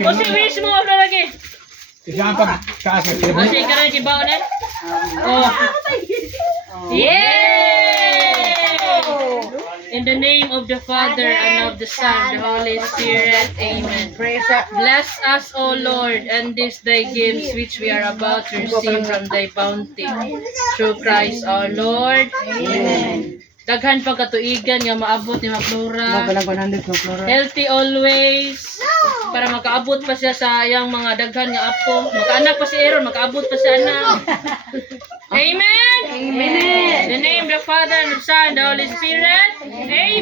O si wish mo ako lagi. Isang pagkaas ng O telepono. si ka rin kibaw na. Oh. Yay! In the name of the Father and of the Son, the Holy Spirit. Amen. Bless us, O Lord, and this thy gifts which we are about to receive from thy bounty. Through Christ our Lord. Amen. Daghan pa katuigan nga maabot ni Flora. Healthy always. Para makaabot pa siya sa iyang mga daghan nga apo. Makaanak pa si Aaron, makaabot pa siya anak. Amen. Amen. In the name of the Father and the Son and the Holy Spirit. Amen.